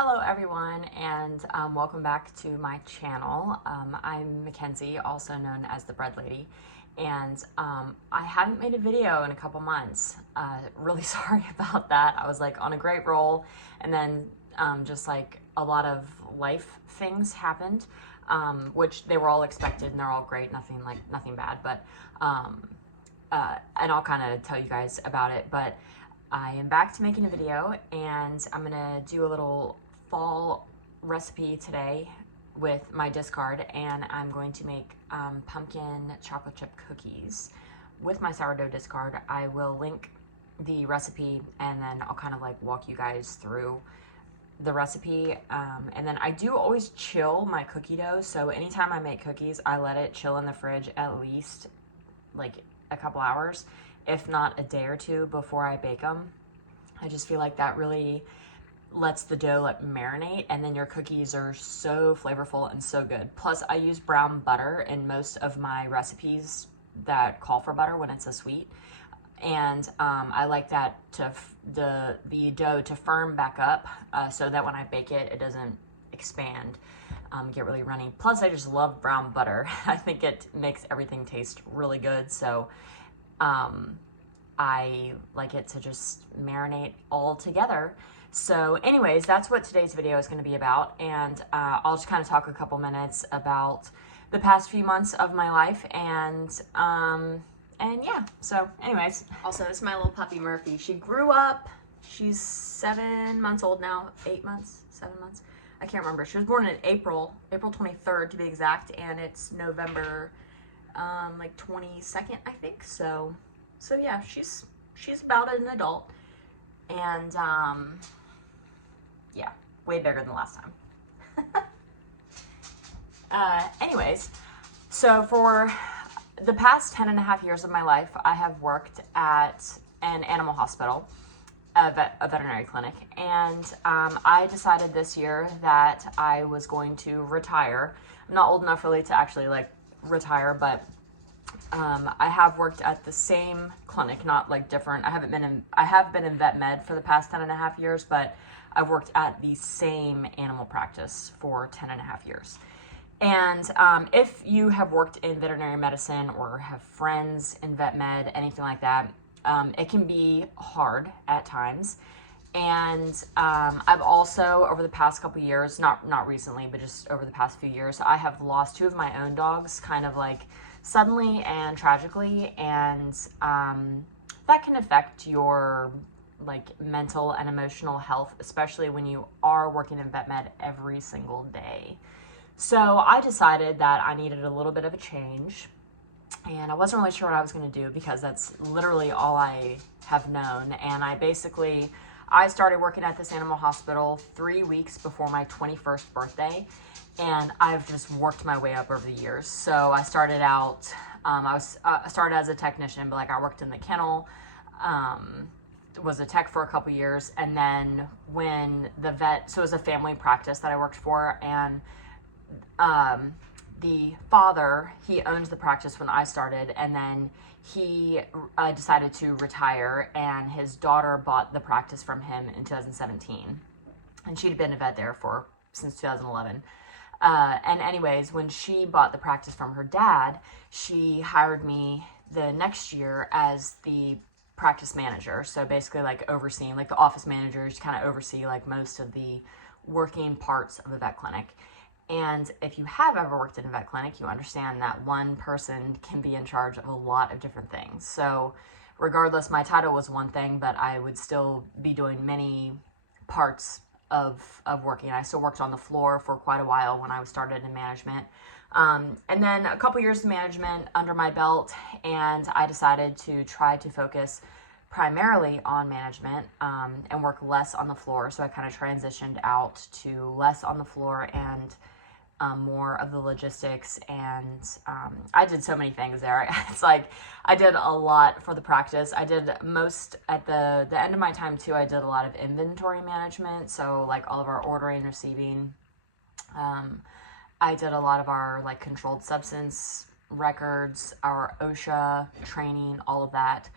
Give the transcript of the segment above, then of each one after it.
Hello everyone, and welcome back to my channel. I'm Mackenzie, also known as the Bread Lady, and I haven't made a video in a couple months. Really sorry about that. I was like on a great roll, and then just like a lot of life things happened, which they were all expected and they're all great, nothing bad, but and I'll kind of tell you guys about it. But I am back to making a video, and I'm gonna do a little fall recipe today with my discard, and I'm going to make pumpkin chocolate chip cookies with my sourdough discard. I will link the recipe, and then I'll kind of like walk you guys through the recipe. And then I do always chill my cookie dough, so anytime I make cookies, I let it chill in the fridge at least like a couple hours, if not a day or two, before I bake them. I just feel like that really lets the dough like marinate, and then your cookies are so flavorful and so good. Plus I use brown butter in most of my recipes that call for butter when it's a sweet, and I like that to the dough to firm back up, so that when I bake it, it doesn't expand, get really runny. Plus I just love brown butter. I think it makes everything taste really good, so I like it to just marinate all together. So anyways, that's what today's video is going to be about, and I'll just kind of talk a couple minutes about the past few months of my life, and yeah, so anyways. Also, this is my little puppy Murphy. She grew up. She's 7 months old now. 8 months? 7 months? I can't remember. She was born in April 23rd to be exact, and it's November like 22nd, I think. So yeah, she's about an adult, and yeah, way bigger than last time. Anyways, so for the past 10.5 years of my life, I have worked at an animal hospital, a veterinary clinic, and I decided this year that I was going to retire. I'm not old enough really to actually like retire, but I have worked at the same clinic, not like different. I have been in vet med for the past 10.5 years, but I've worked at the same animal practice for 10.5 years. And if you have worked in veterinary medicine or have friends in vet med, anything like that, it can be hard at times. And I've also, over the past couple years, not recently, but just over the past few years, I have lost 2 of my own dogs, kind of like suddenly and tragically, and that can affect your like mental and emotional health, especially when you are working in vet med every single day. So I decided that I needed a little bit of a change, and I wasn't really sure what I was going to do because that's literally all I have known. And I started working at this animal hospital 3 weeks before my 21st birthday, and I've just worked my way up over the years. So I started out, I started as a technician, but like I worked in the kennel, was a tech for a couple years, and then when so it was a family practice that I worked for, and the father, he owned the practice when I started, and then he decided to retire, and his daughter bought the practice from him in 2017, and she'd been a vet there since 2011. And anyways, when she bought the practice from her dad, she hired me the next year as the practice manager. So basically like overseeing, like the office managers kind of oversee like most of the working parts of a vet clinic. And if you have ever worked in a vet clinic, you understand that one person can be in charge of a lot of different things. So regardless, my title was one thing, but I would still be doing many parts of working. I still worked on the floor for quite a while when I started in management. And then a couple years of management under my belt, and I decided to try to focus primarily on management, and work less on the floor. So I kind of transitioned out to less on the floor and more of the logistics, and I did so many things there. It's like I did a lot for the practice. I did most at the end of my time too. I did a lot of inventory management, so like all of our ordering, receiving. I did a lot of our like controlled substance records, our OSHA training, all of that.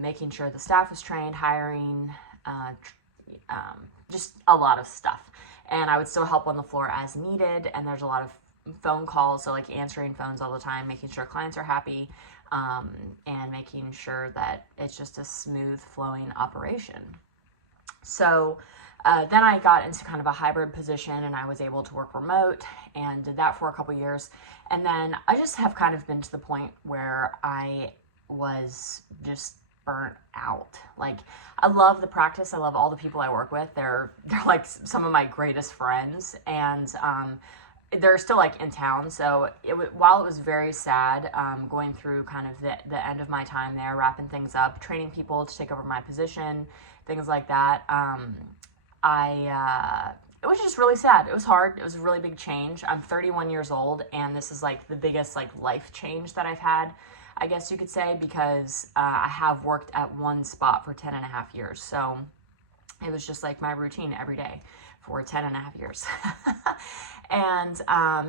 Making sure the staff was trained, hiring, just a lot of stuff. And I would still help on the floor as needed. And there's a lot of phone calls, so like answering phones all the time, making sure clients are happy, and making sure that it's just a smooth flowing operation. So then I got into kind of a hybrid position, and I was able to work remote and did that for a couple years. And then I just have kind of been to the point where I was just burnt out. Like, I love the practice. I love all the people I work with. They're like some of my greatest friends, and they're still like in town. So while it was very sad, going through kind of the end of my time there, wrapping things up, training people to take over my position, things like that, it was just really sad. It was hard. It was a really big change. I'm 31 years old, and this is like the biggest like life change that I've had, I guess you could say, because I have worked at one spot for 10 and a half years. So it was just like my routine every day for 10 and a half years. And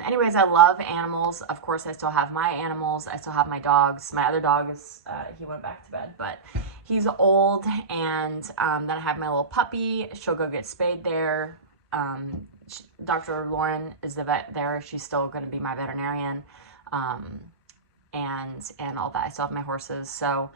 anyways, I love animals. Of course, I still have my animals. I still have my dogs. My other dog is, he went back to bed, but he's old. And then I have my little puppy. She'll go get spayed there. Dr. Lauren is the vet there. She's still going to be my veterinarian. And all that. I still have my horses. So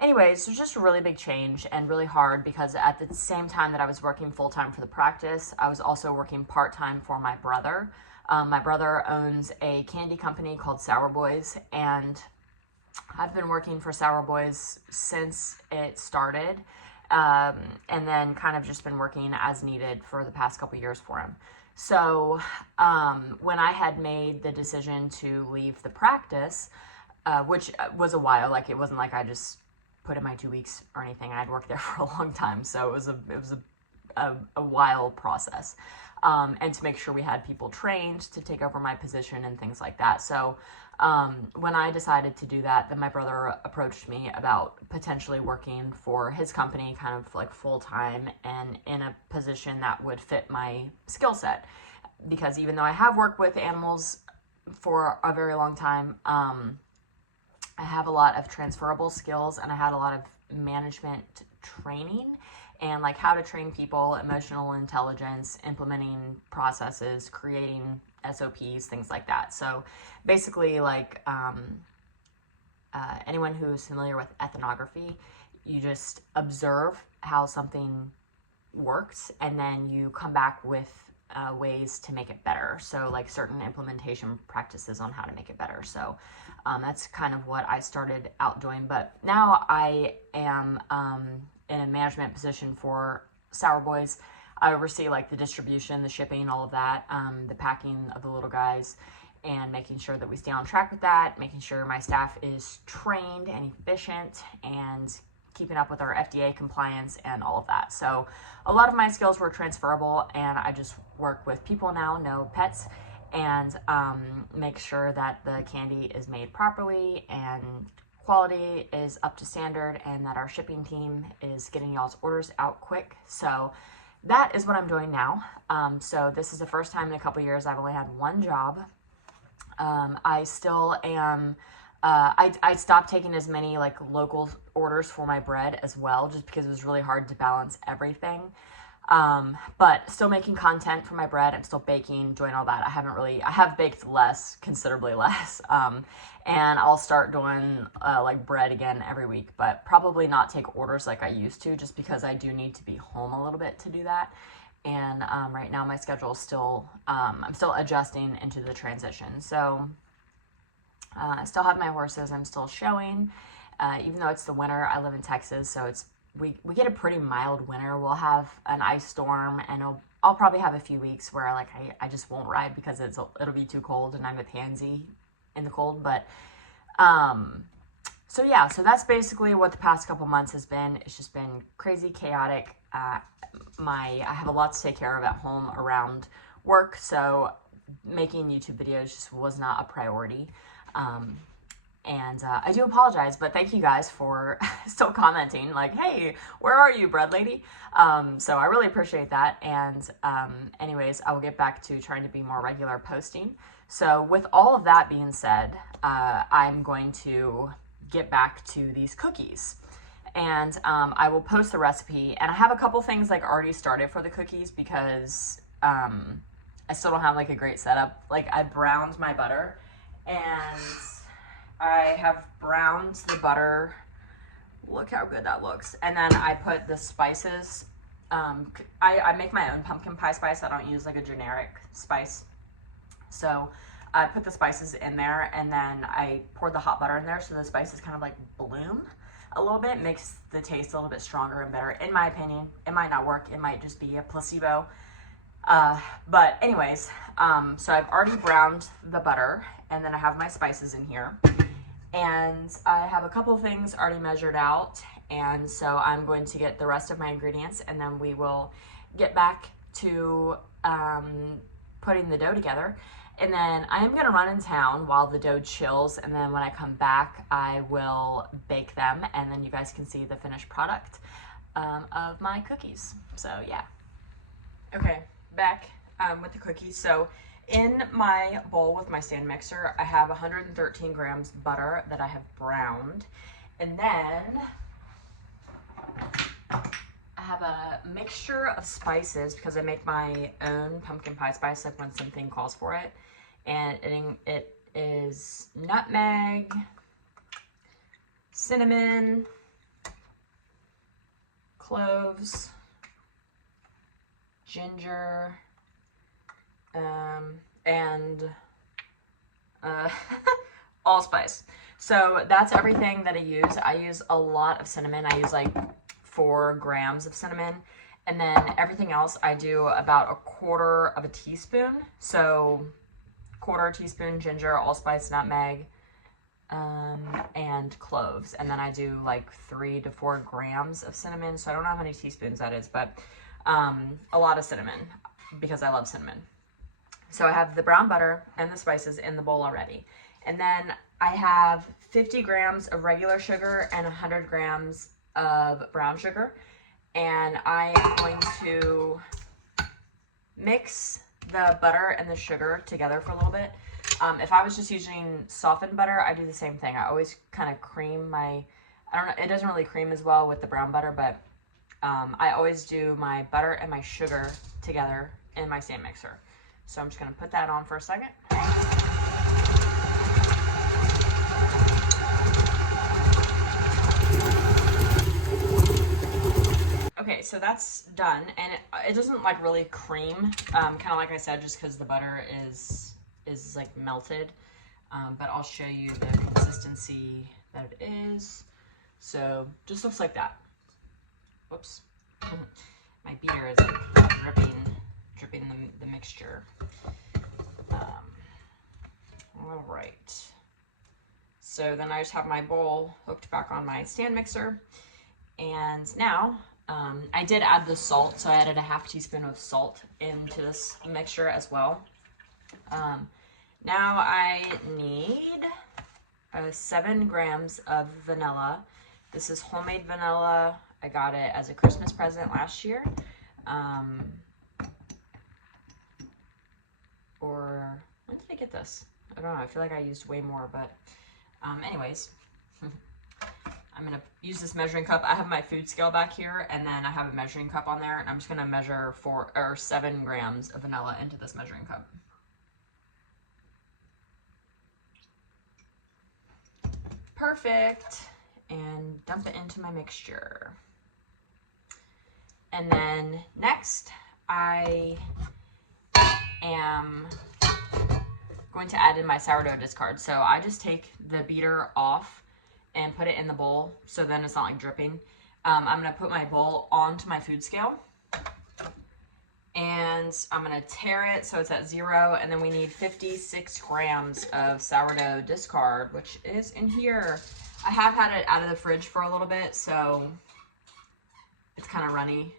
anyways, it was just a really big change and really hard, because at the same time that I was working full-time for the practice, I was also working part-time for my brother. My brother owns a candy company called Sour Boys, and I've been working for Sour Boys since it started, and then kind of just been working as needed for the past couple years for him. So when I had made the decision to leave the practice, which was a while, like it wasn't like I just put in my 2 weeks or anything. I'd worked there for a long time, so it was a while process, and to make sure we had people trained to take over my position and things like that. So when I decided to do that, then my brother approached me about potentially working for his company kind of like full-time and in a position that would fit my skill set, because even though I have worked with animals for a very long time, I have a lot of transferable skills, and I had a lot of management training and like how to train people, emotional intelligence, implementing processes, creating SOPs, things like that. So basically, like anyone who's familiar with ethnography, you just observe how something works, and then you come back with ways to make it better. So like certain implementation practices on how to make it better. So that's kind of what I started out doing. But now I am in a management position for Sour Boys. I oversee like the distribution, the shipping, all of that, the packing of the little guys, and making sure that we stay on track with that, making sure my staff is trained and efficient, and keeping up with our FDA compliance and all of that. So a lot of my skills were transferable, and I just work with people now, no pets, and make sure that the candy is made properly and quality is up to standard, and that our shipping team is getting y'all's orders out quick. So that is what I'm doing now. So this is the first time in a couple years I've only had one job. I still am, I stopped taking as many like local orders for my bread as well, just because it was really hard to balance everything. But still making content for my bread. I'm still baking, doing all that. I have baked less, considerably less. And I'll start doing like bread again every week, but probably not take orders like I used to, just because I do need to be home a little bit to do that. And right now my schedule is still, I'm still adjusting into the transition. So I still have my horses. I'm still showing, even though it's the winter. I live in Texas, so we get a pretty mild winter. We'll have an ice storm, and I'll probably have a few weeks where like I just won't ride because it'll be too cold, and I'm a pansy in the cold. But so yeah, so that's basically what the past couple months has been. It's just been crazy, chaotic. I have a lot to take care of at home around work, so making YouTube videos just was not a priority. And I do apologize, but thank you guys for still commenting, like, hey, where are you, bread lady? So I really appreciate that. And anyways, I will get back to trying to be more regular posting. So with all of that being said, I'm going to get back to these cookies. And I will post the recipe. And I have a couple things like already started for the cookies because I still don't have like a great setup. Like I browned my butter, and I have browned the butter. Look how good that looks. And then I put the spices. I make my own pumpkin pie spice. I don't use like a generic spice. So I put the spices in there, and then I poured the hot butter in there so the spices kind of like bloom a little bit. Makes the taste a little bit stronger and better, in my opinion. It might not work. It might just be a placebo. But anyways, so I've already browned the butter, and then I have my spices in here. And I have a couple things already measured out, and so I'm going to get the rest of my ingredients, and then we will get back to putting the dough together. And then I am going to run in town while the dough chills, and then when I come back, I will bake them, and then you guys can see the finished product of my cookies. So yeah. Okay, back with the cookies. So in my bowl with my stand mixer, I have 113 grams butter that I have browned. And then I have a mixture of spices because I make my own pumpkin pie spice like when something calls for it. And it is nutmeg, cinnamon, cloves, ginger, and allspice. So that's everything that I use. I use a lot of cinnamon. I use like 4 grams of cinnamon. And then everything else I do about 1/4 teaspoon. So 1/4 teaspoon ginger, allspice, nutmeg, and cloves. And then I do like 3 to 4 grams of cinnamon. So I don't know how many teaspoons that is, but a lot of cinnamon because I love cinnamon. So I have the brown butter and the spices in the bowl already. And then I have 50 grams of regular sugar and 100 grams of brown sugar. And I am going to mix the butter and the sugar together for a little bit. If I was just using softened butter, I do the same thing. I always kind of cream my, I don't know, it doesn't really cream as well with the brown butter, but I always do my butter and my sugar together in my stand mixer. So I'm just going to put that on for a second. Okay, so that's done, and it doesn't like really cream, kind of like I said, just because the butter is like melted. But I'll show you the consistency that it is. So just looks like that. Whoops, my beater is like dripping the mixture. All right. So then I just have my bowl hooked back on my stand mixer, and now I did add the salt, so I added a 1/2 teaspoon of salt into this mixture as well. Now I need 7 grams of vanilla. This is homemade vanilla. I got it as a Christmas present last year. Or when did I get this? I don't know. I feel like I used way more, but anyways. I'm going to use this measuring cup. I have my food scale back here, and then I have a measuring cup on there, and I'm just going to measure 7 grams of vanilla into this measuring cup. Perfect. And dump it into my mixture. And then next, I am going to add in my sourdough discard. So I just take the beater off and put it in the bowl, so then it's not like dripping. I'm gonna put my bowl onto my food scale, and I'm gonna tare it so it's at 0, and then we need 56 grams of sourdough discard, which is in here. I have had it out of the fridge for a little bit, so it's kind of runny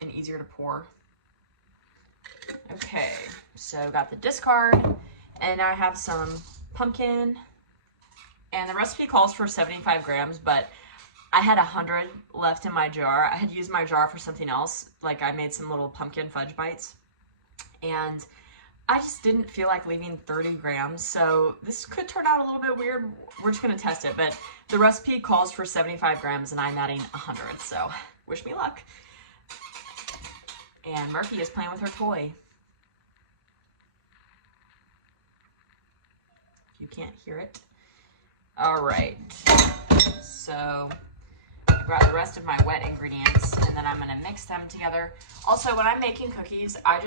and easier to pour. Okay, so got the discard, and now I have some pumpkin. And the recipe calls for 75 grams, but I had 100 left in my jar. I had used my jar for something else. Like I made some little pumpkin fudge bites. And I just didn't feel like leaving 30 grams, so this could turn out a little bit weird. We're just gonna test it, but the recipe calls for 75 grams and I'm adding 100, so wish me luck. And Murphy is playing with her toy. You can't hear it. All right, so I brought the rest of my wet ingredients and then I'm gonna mix them together. Also, when I'm making cookies, I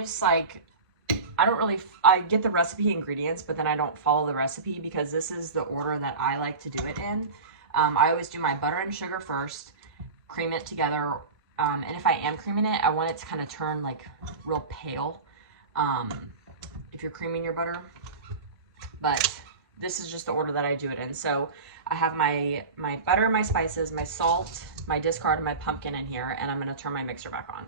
get the recipe ingredients, but then I don't follow the recipe because this is the order that I like to do it in. I always do my butter and sugar first, cream it together, and if I am creaming it, I want it to kind of turn like real pale if you're creaming your butter. But this is just the order that I do it in. So I have my butter, my spices, my salt, my discard, and my pumpkin in here, and I'm gonna turn my mixer back on.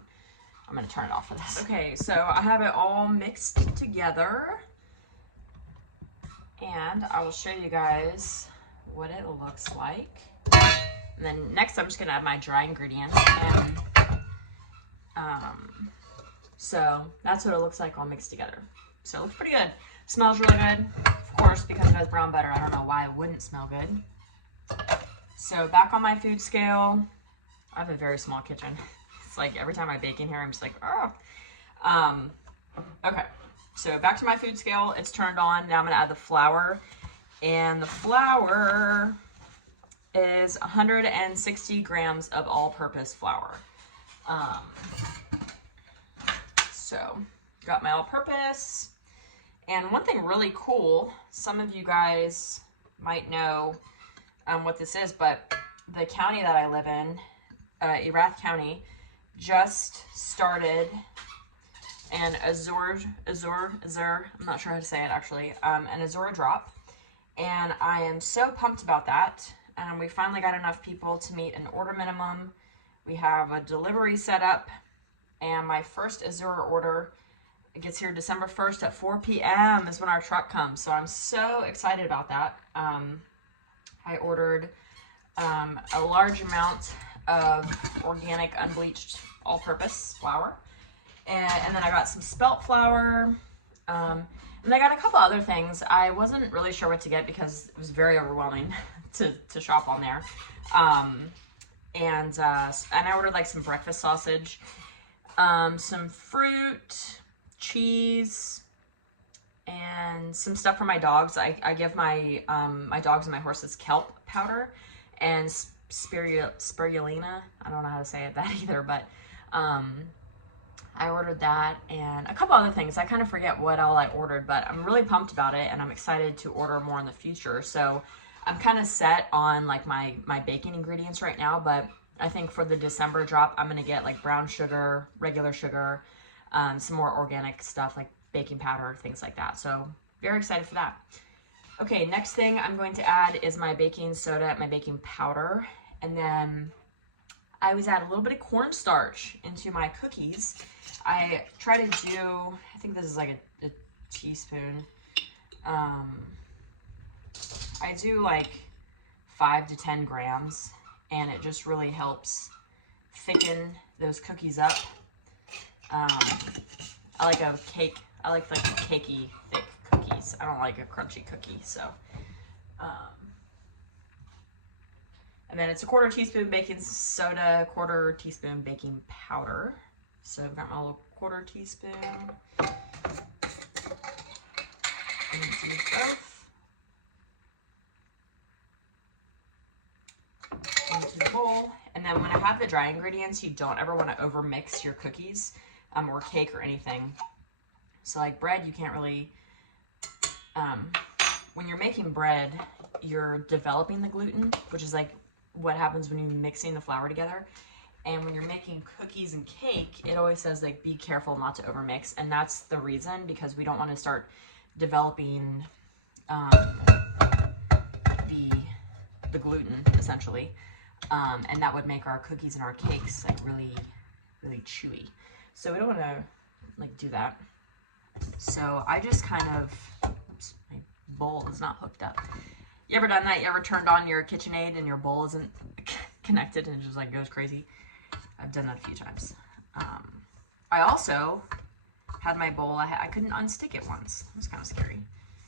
I'm gonna turn it off for this. Okay, so I have it all mixed together, and I will show you guys what it looks like. And then next I'm just gonna add my dry ingredients, and so that's what it looks like all mixed together. So it looks pretty good. Smells really good, of course, because it has brown butter. I don't know why it wouldn't smell good. So back on my food scale, I have a very small kitchen. It's like every time I bake in here, I'm just like, oh. Okay, so back to my food scale. It's turned on. Now I'm gonna add the flour, and the flour is 160 grams of all-purpose flour. So got my all-purpose. And one thing really cool, some of you guys might know what this is, but the county that I live in, Erath County, just started an Azure, I'm not sure how to say it actually, an Azure drop. And I am so pumped about that. We finally got enough people to meet an order minimum. We have a delivery set up, and my first Azure order, it gets here December 1st at 4 p.m. is when our truck comes. So I'm so excited about that. I ordered a large amount of organic unbleached all-purpose flour. And then I got some spelt flour. And I got a couple other things. I wasn't really sure what to get because it was very overwhelming to shop on there. And I ordered like some breakfast sausage, some fruit, cheese, and some stuff for my dogs. I give my my dogs and my horses kelp powder and spirulina. I don't know how to say it that either, but I ordered that and a couple other things. I kind of forget what all I ordered, but I'm really pumped about it and I'm excited to order more in the future. So I'm kind of set on like my baking ingredients right now, but I think for the December drop, I'm gonna get like brown sugar, regular sugar, some more organic stuff like baking powder, things like that. So very excited for that. Okay, next thing I'm going to add is my baking soda, my baking powder, and then I always add a little bit of cornstarch into my cookies. I try to do, I think this is like a teaspoon. I do like 5 to 10 grams, and it just really helps thicken those cookies up. I like a cake. I like cakey, thick cookies. I don't like a crunchy cookie, so. And then it's a 1/4 teaspoon baking soda, 1/4 teaspoon baking powder. So I've got my little 1/4 teaspoon. I'm going to use both. Into the bowl. And then when I have the dry ingredients, you don't ever want to over mix your cookies or cake or anything. So like bread, you can't really, when you're making bread, you're developing the gluten, which is like what happens when you're mixing the flour together. And when you're making cookies and cake, it always says like be careful not to overmix, and that's the reason, because we don't want to start developing the gluten essentially, and that would make our cookies and our cakes like really chewy. So we don't want to like do that. So I just kind of, oops, my bowl is not hooked up. You ever done that? You ever turned on your KitchenAid and your bowl isn't connected and it just like goes crazy? I've done that a few times. I also had my bowl. I couldn't unstick it once. It was kind of scary.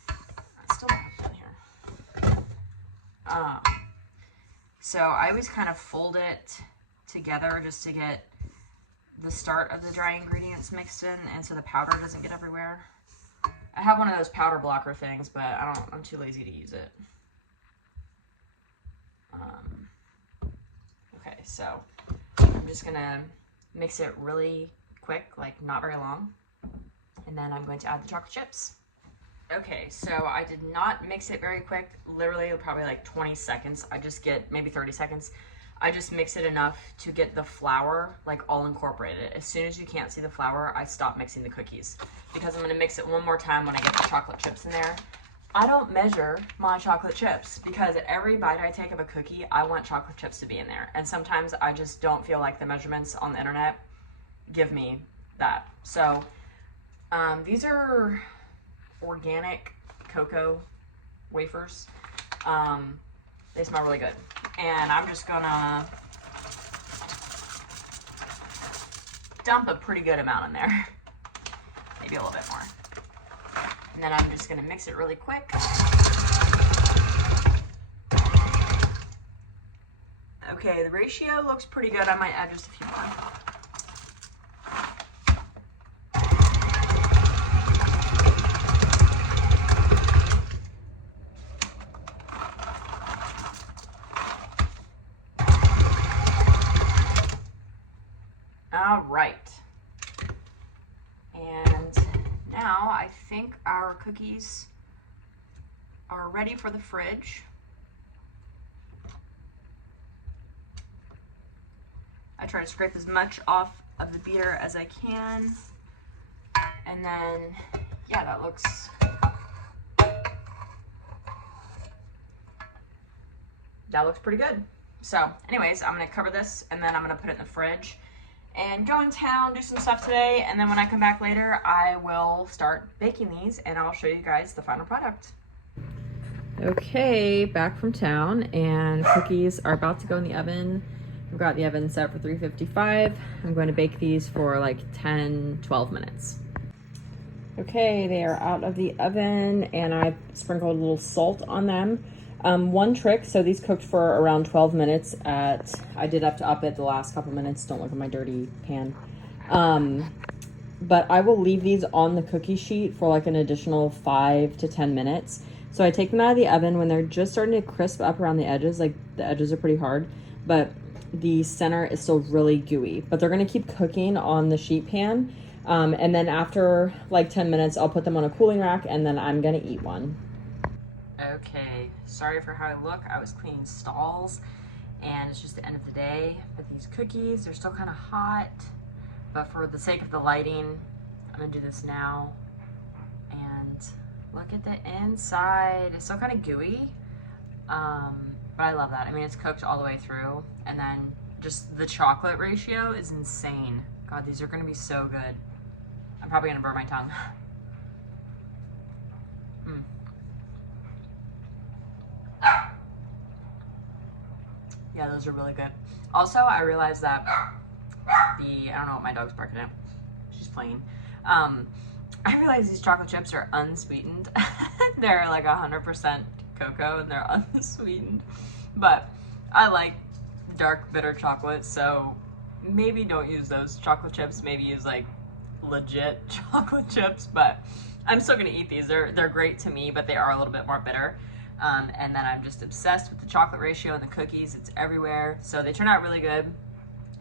I still don't have it in here. So I always kind of fold it together just to get the start of the dry ingredients mixed in, and so the powder doesn't get everywhere. I have one of those powder blocker things, but I'm too lazy to use it. Okay, so I'm just gonna mix it really quick, like not very long, and then I'm going to add the chocolate chips. Okay, so I did not mix it very quick, literally probably like 20 seconds. I just get maybe 30 seconds. I just mix it enough to get the flour like all incorporated. As soon as you can't see the flour, I stop mixing the cookies because I'm gonna mix it one more time when I get the chocolate chips in there. I don't measure my chocolate chips because at every bite I take of a cookie, I want chocolate chips to be in there. And sometimes I just don't feel like the measurements on the internet give me that. So these are organic cocoa wafers. They smell really good. And I'm just gonna dump a pretty good amount in there. Maybe a little bit more. And then I'm just gonna mix it really quick. Okay, the ratio looks pretty good. I might add just a few more. All right, and now I think our cookies are ready for the fridge. I try to scrape as much off of the beater as I can, and then, yeah, that looks pretty good. So anyways, I'm gonna cover this and then I'm gonna put it in the fridge and go in town, do some stuff today, and then when I come back later, I will start baking these and I'll show you guys the final product. Okay, back from town, and cookies are about to go in the oven. I've got the oven set for 355. I'm going to bake these for like 10-12 minutes. Okay, they are out of the oven and I sprinkled a little salt on them. One trick, so these cooked for around 12 minutes I did have to up it the last couple minutes. Don't look at my dirty pan. But I will leave these on the cookie sheet for like an additional 5 to 10 minutes. So I take them out of the oven when they're just starting to crisp up around the edges, like the edges are pretty hard, but the center is still really gooey. But they're gonna keep cooking on the sheet pan. And then after like 10 minutes, I'll put them on a cooling rack and then I'm gonna eat one. Okay, sorry for how I look. I was cleaning stalls and it's just the end of the day. But these cookies, they're still kind of hot. But for the sake of the lighting, I'm gonna do this now. And look at the inside. It's still kind of gooey. But I love that. I mean, it's cooked all the way through. And then just the chocolate ratio is insane. God, these are gonna be so good. I'm probably gonna burn my tongue. Yeah, those are really good. Also, I realized that I don't know what my dog's barking at. She's playing. I realized these chocolate chips are unsweetened. They're like 100% cocoa and they're unsweetened. But I like dark, bitter chocolate, so maybe don't use those chocolate chips. Maybe use like legit chocolate chips, but I'm still gonna eat these. They're great to me, but they are a little bit more bitter. And then I'm just obsessed with the chocolate ratio and the cookies. It's everywhere. So they turn out really good.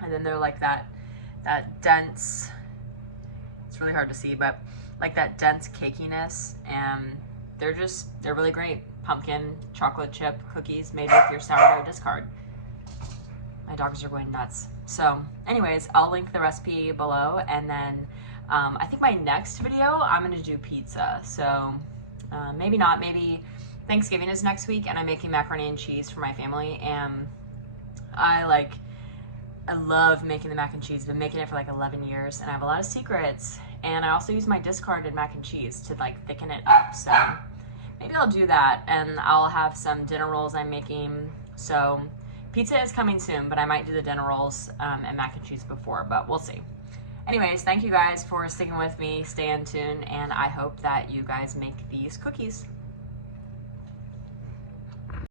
And then they're like that dense, it's really hard to see, but like that dense cakiness. And they're really great. Pumpkin chocolate chip cookies made with your sourdough discard. My dogs are going nuts. So anyways, I'll link the recipe below. And then I think my next video, I'm gonna do pizza. So maybe not, maybe Thanksgiving is next week and I'm making macaroni and cheese for my family, and I love making the mac and cheese. I've been making it for like 11 years and I have a lot of secrets, and I also use my discarded mac and cheese to like thicken it up. So maybe I'll do that, and I'll have some dinner rolls I'm making. So pizza is coming soon, but I might do the dinner rolls and mac and cheese before, but we'll see. Anyways, thank you guys for sticking with me. Stay in tune, and I hope that you guys make these cookies.